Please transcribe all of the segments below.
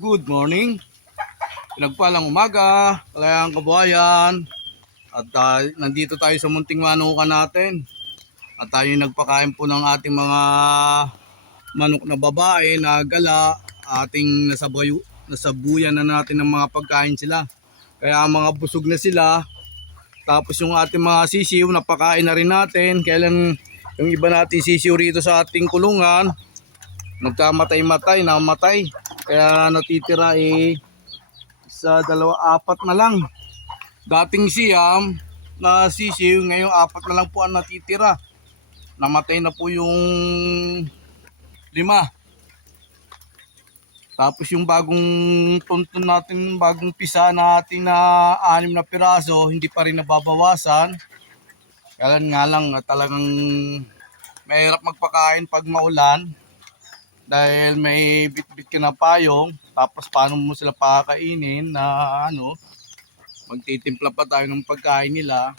Good morning, pinagpalang umaga, kalayang kabuhayan. At nandito tayo sa munting manukan natin. At tayo nagpakain po ng ating mga manok na babae na gala. Ating nasabuyan na natin ng mga pagkain sila. Kaya mga busog na sila. Tapos yung ating mga sisiw, napakain na rin natin. Kailan yung iba natin sisiw rito sa ating kulungan, namatay. Kaya natitira isa, dalawa, apat na lang. Dating siyam na sisiw, ngayon apat na lang po ang natitira. Namatay na po yung 5. Tapos yung bagong tuntun natin, bagong pisa natin na 6 na piraso, hindi pa rin nababawasan. Kaya nga lang talagang mahirap magpakain pag maulan. Dahil may bit-bit ka na payong, tapos paano mo sila pakakainin na magtitimpla pa tayo ng pagkain nila.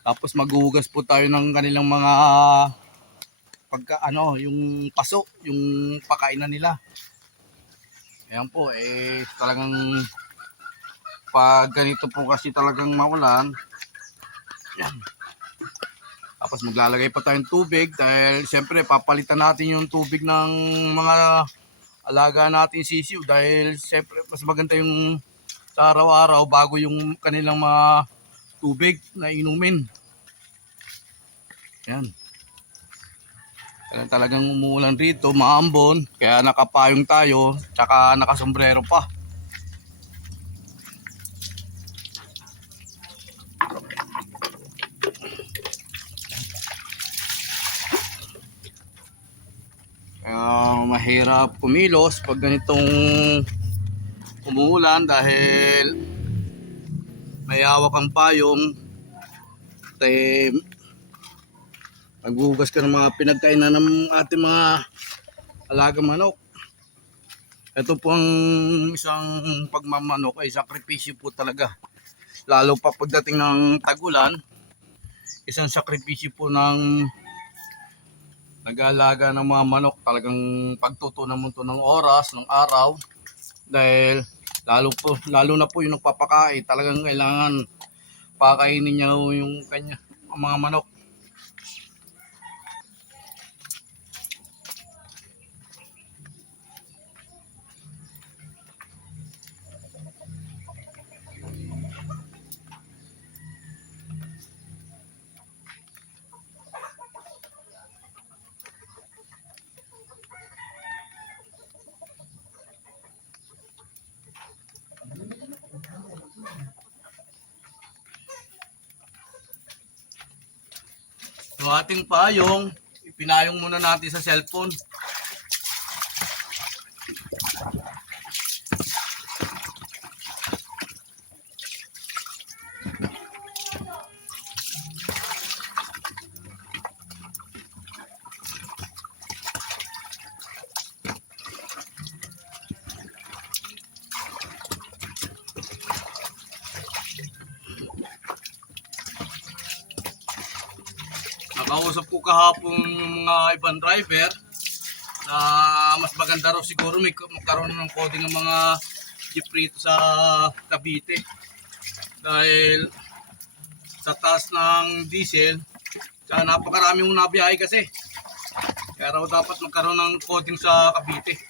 Tapos maghuhugas po tayo ng kanilang mga yung paso, yung pakainan nila. Ayan po, talagang pag ganito po kasi talagang maulan, yan. Tapos maglalagay pa tayong tubig dahil siyempre papalitan natin yung tubig ng mga alaga natin sisiw dahil siyempre mas maganda yung sa araw-araw bago yung kanilang mga tubig na inumin. Yan. Kaya talagang umuulan rito, maambon, kaya nakapayong tayo, tsaka nakasombrero pa. Mahirap kumilos pag ganitong umuulan dahil may hawak ang payong. Maghuhugas ka ng mga pinagkainan ng ating mga alagang manok. Ito po ang isang pagmamanok ay sakripisyo po talaga. Lalo pa pagdating ng tagulan, isang sakripisyo po ng nag-aalaga ng mga manok, talagang pagtutunan mo to ng oras, ng araw, dahil lalo na po yung nagpapakain, talagang kailangan pakainin niya yung mga manok. Yung ating payong, ipinayong muna natin sa cellphone. Nakausap ko kahapon yung mga ibang driver na mas maganda raw siguro magkaroon ng coding ng mga jeep rito sa Cavite. Dahil sa taas ng diesel, kaya napakarami mong nabiyahe kasi. Kaya raw dapat magkaroon ng coding sa Cavite.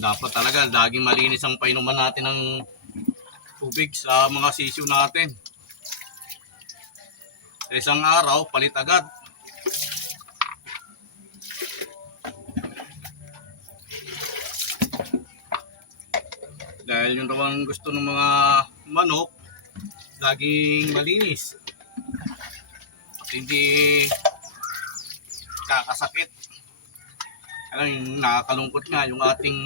Dapat talaga laging malinis ang painuman natin ng tubig sa mga sisiw natin. Sa isang araw, palit agad. Dahil yun raw ang gusto ng mga manok, laging malinis. At hindi kakasakit. Yung nakakalungkot nga yung ating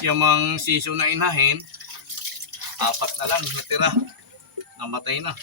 siyamang sisiw na inahin, 4 na lang natira, namatay na.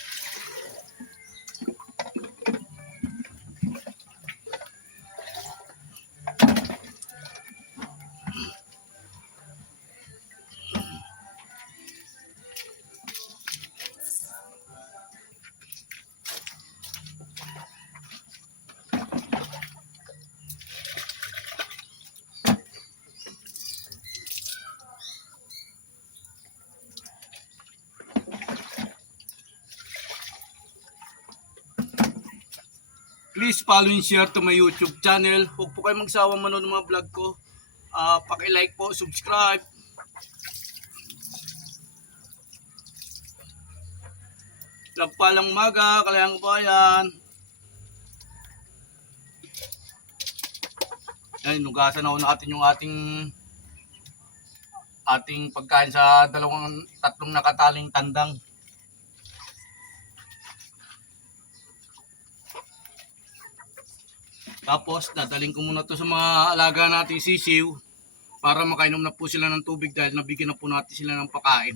Please follow and share to my YouTube channel. Huwag po kayo magsawa manood ng mga vlog ko. Paki-like po, subscribe. Nagpalang umaga, Kalayaan Kabayan. Ay, nugasan na natin yung ating pagkain sa tatlong nakataling tandang. Tapos, dadaling ko muna to sa mga alaga nating sisiw para makainom na po sila ng tubig dahil nabigyan na po natin sila ng pagkain.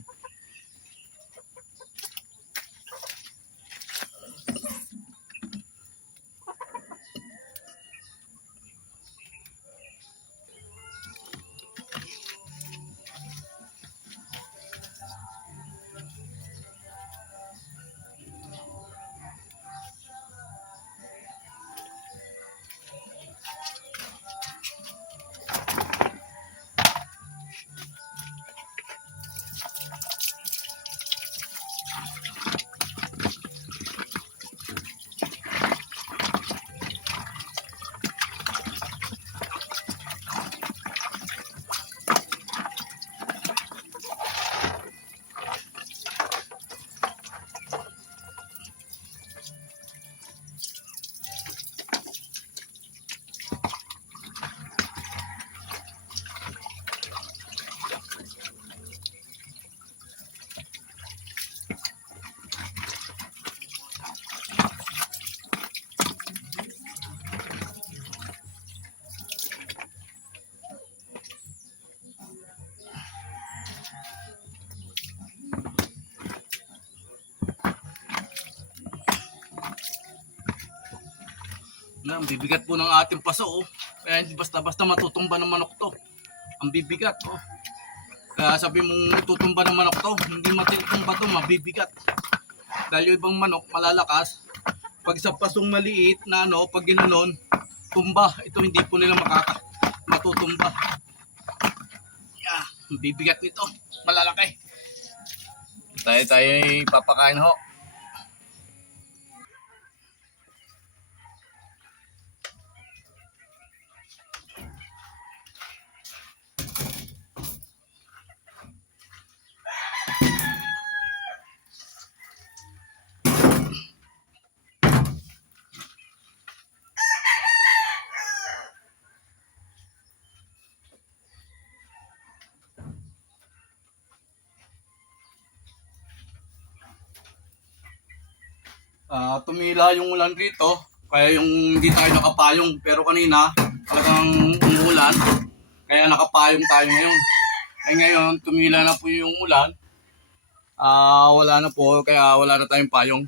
Ang bibigat po ng ating paso, oh. Kaya hindi basta-basta matutumba ng manok to. Ang bibigat, oh. Kaya sabi mong tutumba ng manok to, hindi matutumba to, mabibigat. Dahil yung ibang manok malalakas, pag sa pasong maliit na pag ginanon, tumba. Ito hindi po nila matutumba. Ang bibigat nito, malalaki. Tayo ipapakain ho. Tumila yung ulan rito, kaya yung hindi tayo nakapayong, pero kanina talagang umulan, kaya nakapayong tayo ngayon. Ay ngayon, tumila na po yung ulan, wala na po, kaya wala na tayong payong.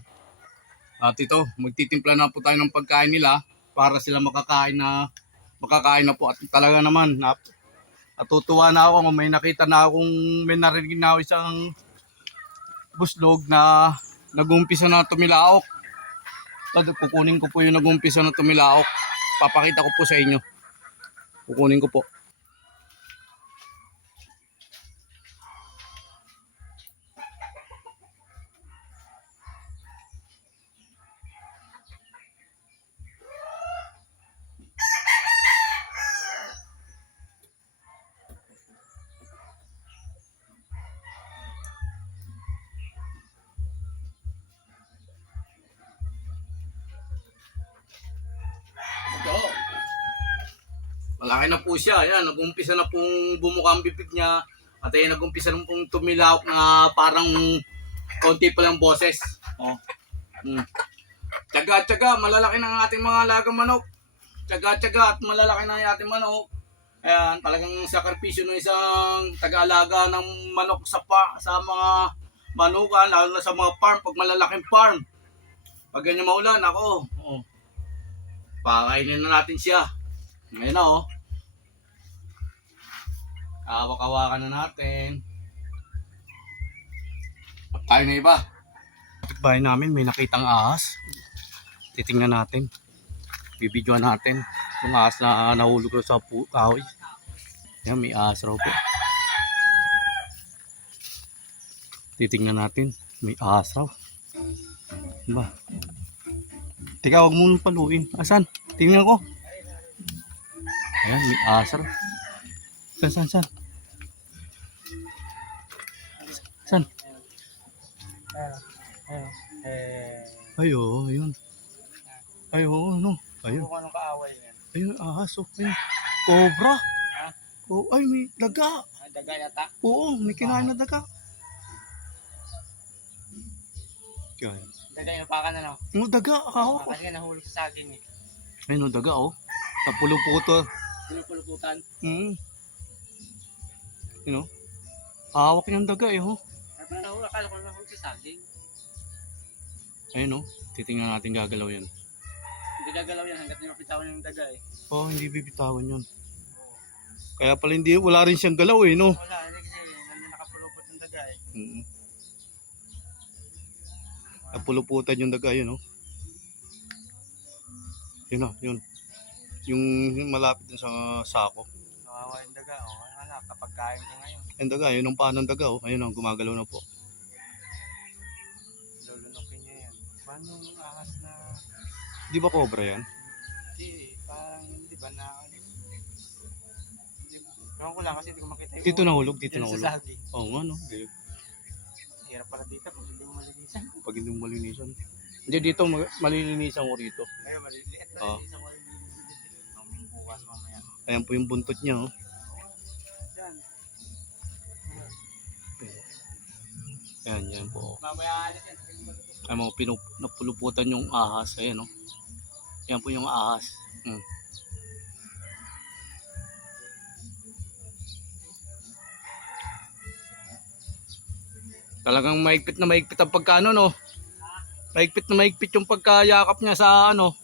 At ito, magtitimpla na po tayo ng pagkain nila para sila makakain na po. At talaga naman, natutuwa na ako, may nakita na akong, may narinig na ako isang buslog na nag-umpisa na tumilaok. Kukunin ko po yung nag-umpisa na tumilaok. Papakita ko po sa inyo. Kukunin ko po. Malaki na po siya. Ayan, nag-umpisa na pong bumuka ang bibig niya. At ayan, nag-umpisa na pong tumilawak na parang konti pa lang boses. Oh. Tsaga-tsaga, malalaki na ang ating mga alagang manok. Tsaga-tsaga at malalaki na ang ating manok. Ayan, talagang sakripisyo ng isang taga-alaga ng manok sa mga manukan, lalo na sa mga farm, pag malalaking farm. Pag ganyan maulan, ako, pakainin na natin siya. Ngayon na, hawak-hawakan na natin. At tayo na iba. Bahay namin may nakitang ahas. Titingnan natin. Bibidyoan natin. Yung ahas na nahulog sa kahoy. Yan, may ahas raw po. Titingnan natin. May ahas raw. Ba? Teka, huwag mo paluin. Asan? Tingnan ko. Ayan, may asar. Saan? Saan? Ayo, ayun. Ayo, ano? Ayun. Anong kaaway yan? Ayun, ahas. Oh, ayun. Cobra. Oh, ay, may daga. Daga yata? Oo, may kinain na daga. Yan. Daga yung pakan na no? Oh, daga. Ako. Kasi nahulog sa saging eh. Ayun, oh, daga, oh. Napuluputo. Pinupuluputan. You know? Hawak niyang daga, eh, oh. Pero nahulog, akala ko nahulog sa saging. Ayun, oh. Titingnan natin gagalaw yan. Hindi gagalaw yan hanggat hindi mapitawan yung daga eh. Oh, hindi bibitawan yun. Kaya pala hindi, wala rin siyang galaw, eh, no? Wala, hindi kasi nandiyan nakapulupot yung daga eh. Napuluputan yung daga, yun, oh. Yun, oh, yun. Yung malapit dun sa sako. Kawawa yung daga, oh. Anak, kapag kain ko ngayon. Yung daga, yun ang paano ng daga, oh. Ayun, oh, gumagalaw na po. Lulunukin niya yan. Paano yung ahas na... Di ba cobra yan? Hindi, parang hindi ba na... Ewan ko lang kasi hindi ko makita yung... Dito nahulog, dito Yan nahulog. sa saging. Oo nga, no? Hirap para dito kung hindi mo malinisan. Pag hindi mo malinisan. Hindi, dito malilinisan ko rito. Ngayon, maliliit na Oo. malinisan ko yung bukas mamaya. Ayan po yung buntot niya, oh. Yan. Yan po. Mamaya alis yan. Ay mo, napuluputan yung ahas. Ayan, oh. Yan po yung ahas. Talagang maigpit na maigpit ang pagkaano, no? Maigpit na maigpit yung pagkayakap niya sa ano.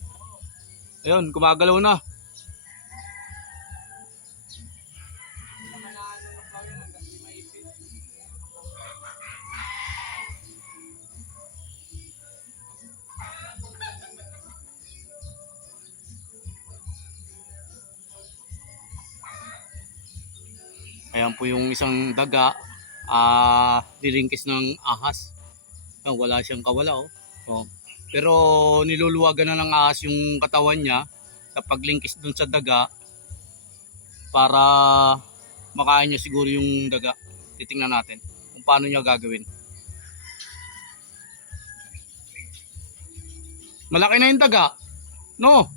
Ayun, gumagalaw na. Ayan po yung isang daga. Nilingkis ng ahas. Wala siyang kawala, oh. Oh. Pero niluluwagan na ng ahas yung katawan niya sa paglingkis dun sa daga para makain niya siguro yung daga. Titingnan natin kung paano niya gagawin. Malaki na yung daga. No?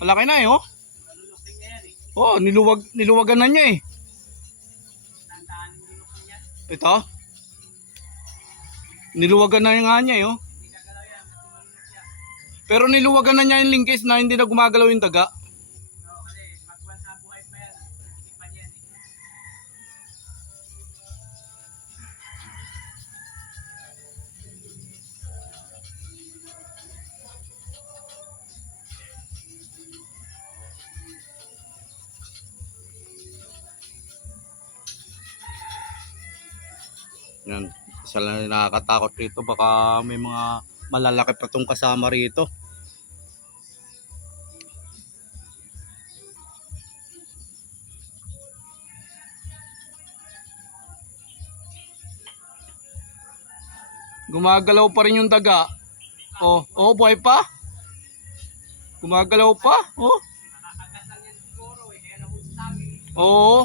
Malaki na, eh, oh. Oh, niluwagan na niya, eh. Ito. Niluwagan na nga niya, oh. Pero niluwagan na niya yung lingkis na hindi na gumagalaw yung daga. Yan. Isa lang nakakatakot rito. Baka may mga malalaki pa tong kasama rito. Gumagalaw pa rin yung daga. Oh, oh, buhay pa. Gumagalaw pa. Oh. Oo.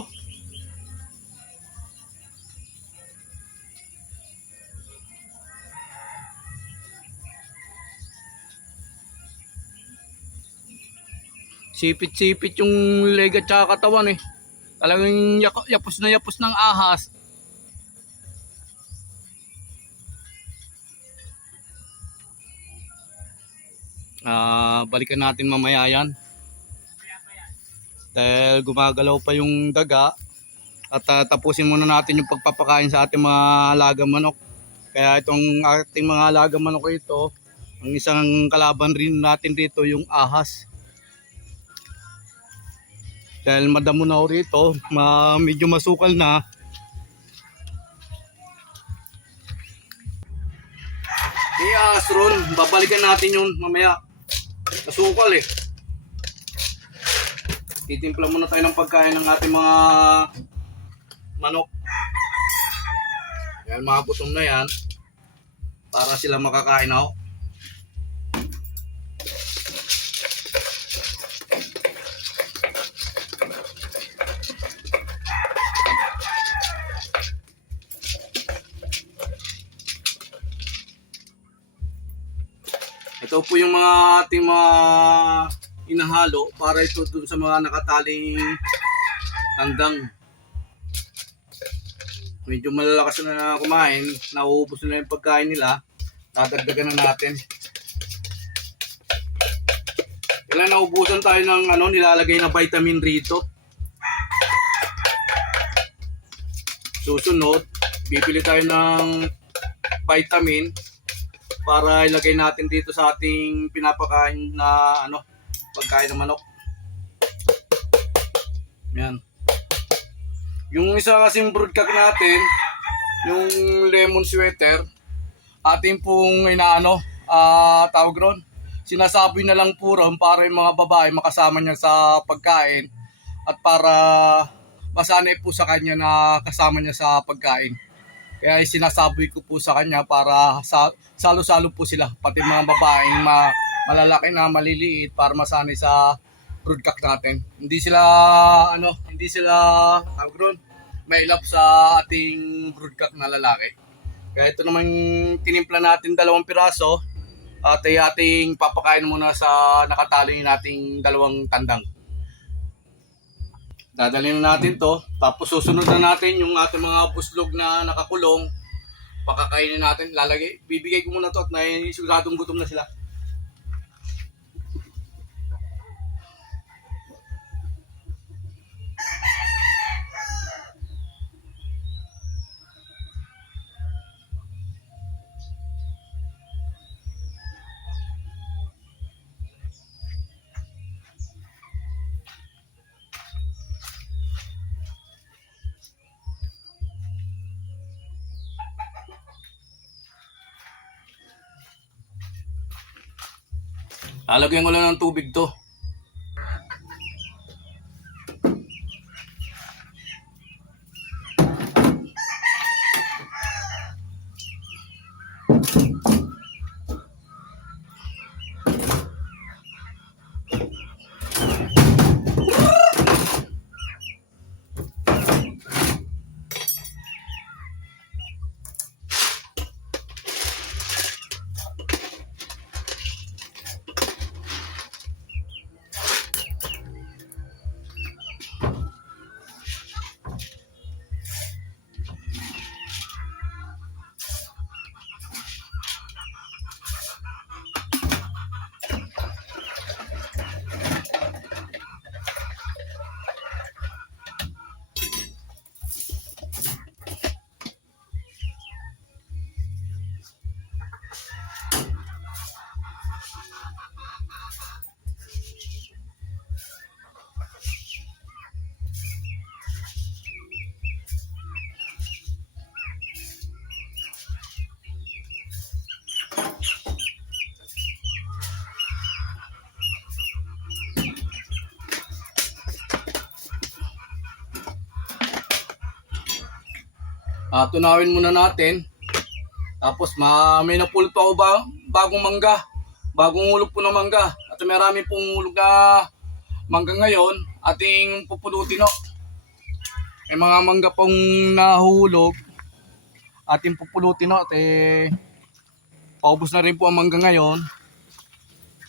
Sipit-sipit yung leg at saka katawan, eh. Talagang yapos na yapos ng ahas. Balikan natin mamaya yan. Dahil gumagalaw pa yung daga. At tapusin muna natin yung pagpapakain sa ating mga alagang manok. Kaya itong ating mga alagang manok rito, ang isang kalaban rin natin rito yung ahas. Dahil madamo na rito, medyo masukal na. Ahas ron, babalikan natin yun mamaya. Masukal, eh. Titimpla muna tayo ng pagkain ng ating mga manok. Yan, mga gutom na yan. Para sila makakain ako. Ito po yung mga ating mga inahalo para ito dun sa mga nakataling tandang. Medyo malalakas na kumain, nauubos na yung pagkain nila, dadagdagan na natin. Kailan naubusan tayo ng nilalagay na vitamin rito. Susunod, bibili tayo ng vitamin para ilagay natin dito sa ating pinapakain na pagkain ng manok. Yan. Yung isa kasing broodcock natin, yung lemon sweater, atin pong tawag ron, sinasabi na lang po ron para yung mga babae makasama niya sa pagkain at para masanay po sa kanya na kasama niya sa pagkain. Kaya sinasabi ko po sa kanya para salo-salo po sila, pati mga babaeng malalaki na maliliit para masanay sa broodcock natin. Hindi sila tawag ron, mailap sa ating broodcock na lalaki. Kaya ito naman tinimpla natin 2 piraso at ating papakain muna sa nakatali nating 2 tandang. Dadalhin na natin to, tapos susunod na natin yung ating mga buslog na nakakulong. Pakakainin natin, bibigay ko muna to at siguradong gutom na sila. Lalagyan ko lang ng tubig to. Tunawin muna natin. Tapos may napulot ako bagong mangga. Bagong hulog po ng mangga. At marami pong hulog na mangga ngayon. Ating pupulutin o. May mga mangga pong nahulog. Ating pupulutin o. At paubos na rin po ang mangga ngayon.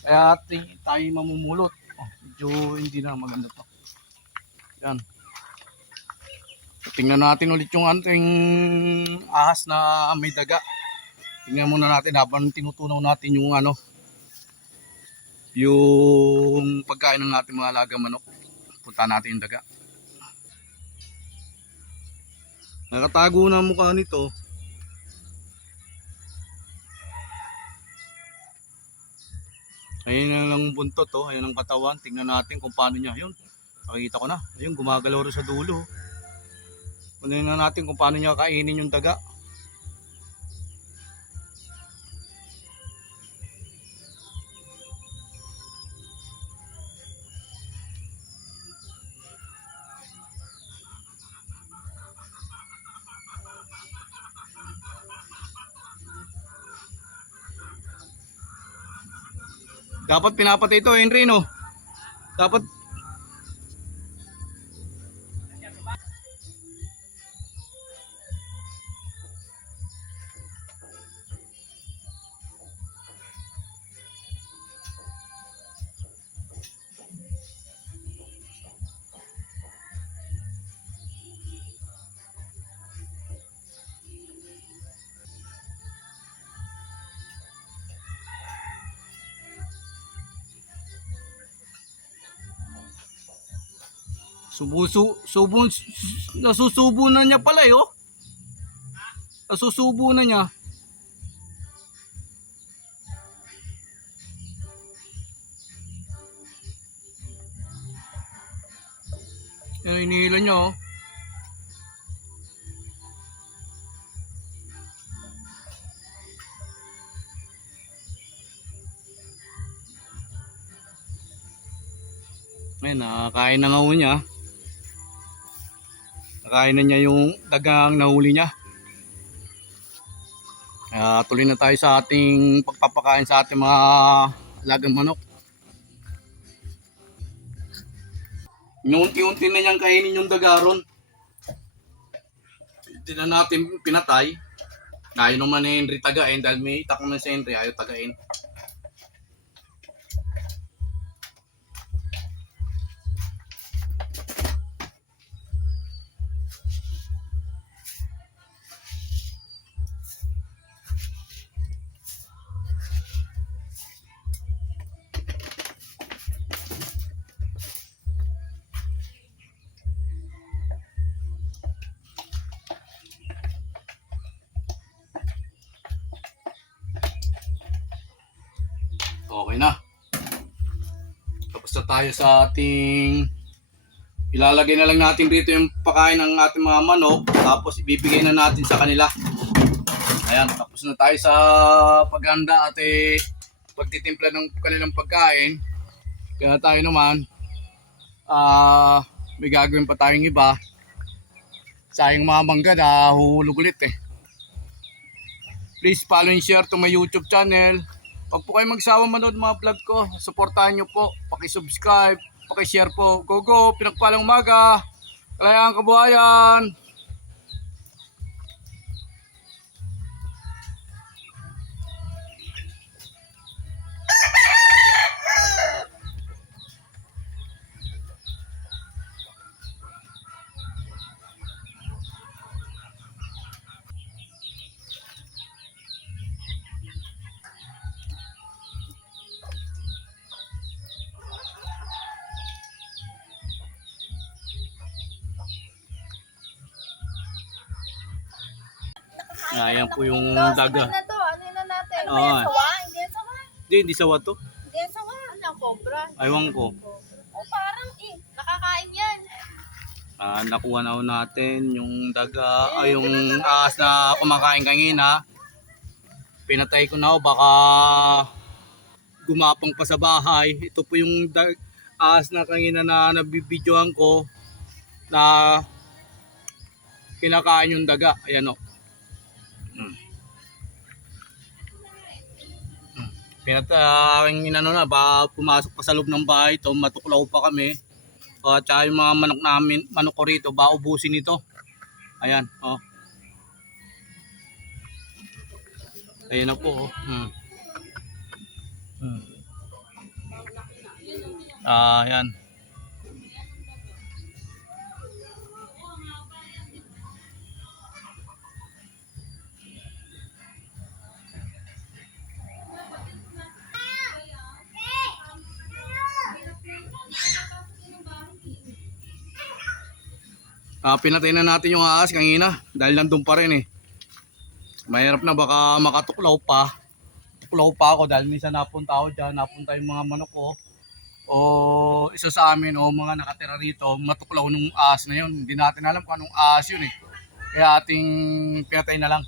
Kaya tayo mamumulot. Medyo hindi na maganda to. Yan. Tingnan natin ulit yung ating ahas na may daga. Tingnan muna natin habang tinutunaw natin yung yung pagkain ng ating mga alaga manok. Punta natin yung daga. Nakatago na ang mukha nito. Ayun na lang buntot to, ayun ang katawan. Tingnan natin kung paano niya. Ayun, nakikita ko na. Ayun, gumagalaw rin sa dulo. Kunin na natin kung paano niya kainin yung daga. Dapat pinapatay ito, Henry, no? Dapat Nasusubo na niya pala eh, oh. Nasusubo na niya. Yan, inihila niya, oh. Ayun, nakakain na nga ho niya. Nakain na niya yung dagang nahuli niya. Tuloy na tayo sa ating pagpapakain sa ating mga alagang manok. Unti-unti na niyang kainin yung dagaron. Hindi na natin pinatay. Ayaw naman ni Henry tagain dahil may itak naman si Henry, ayaw tagain. Okay na. Tapos na tayo sa ating ilalagay na lang natin dito yung pakain ng ating mga manok, tapos ibibigay na natin sa kanila. Ayan, tapos na tayo sa paghanda at pagtitimpla ng kanilang pagkain. Kaya tayo naman may gagawin pa tayong iba. Sayang mga mangga na huhulog ulit eh. Please follow and share to my YouTube channel. Pag po kayo magsawa manood mga vlog ko, supportahan nyo po, paki-subscribe, paki-share po. Go go, pinagpalang umaga, Kalayaan Kabuhayan. Ayan po yung daga. Na to, ano na natin? Ano Oo. yan, sawa? Hindi yan sawa. Hindi sawa to. Hindi yan sawa. Ano ang cobra? Aywan ko. O parang nakakain yan. Nakuha na ho natin yung daga, yung ahas na kumakain kanina. Pinatay ko na ho, baka gumapang pa sa bahay. Ito po yung ahas na kanina na nabibidyohan ko na kinakain yung daga. Ayan o. Inano na, ba pumasok pa sa loob ng bahay ito, matuklaw pa kami. At saka yung mga manok namin, manok ko rito, ba ubusin ito. Ayan, oh. Ayan na po, oh. Ayan. Pinatay na natin yung ahas kanina dahil nandun pa rin eh. Mahirap na, baka makatuklaw pa. Tuklaw pa ako dahil minsan napunta ako dyan, napunta yung mga manok ko. O isa sa amin o mga nakatira rito, matuklaw nung ahas na yun. Hindi natin alam kung anong ahas yun eh. Kaya ating pinatay na lang.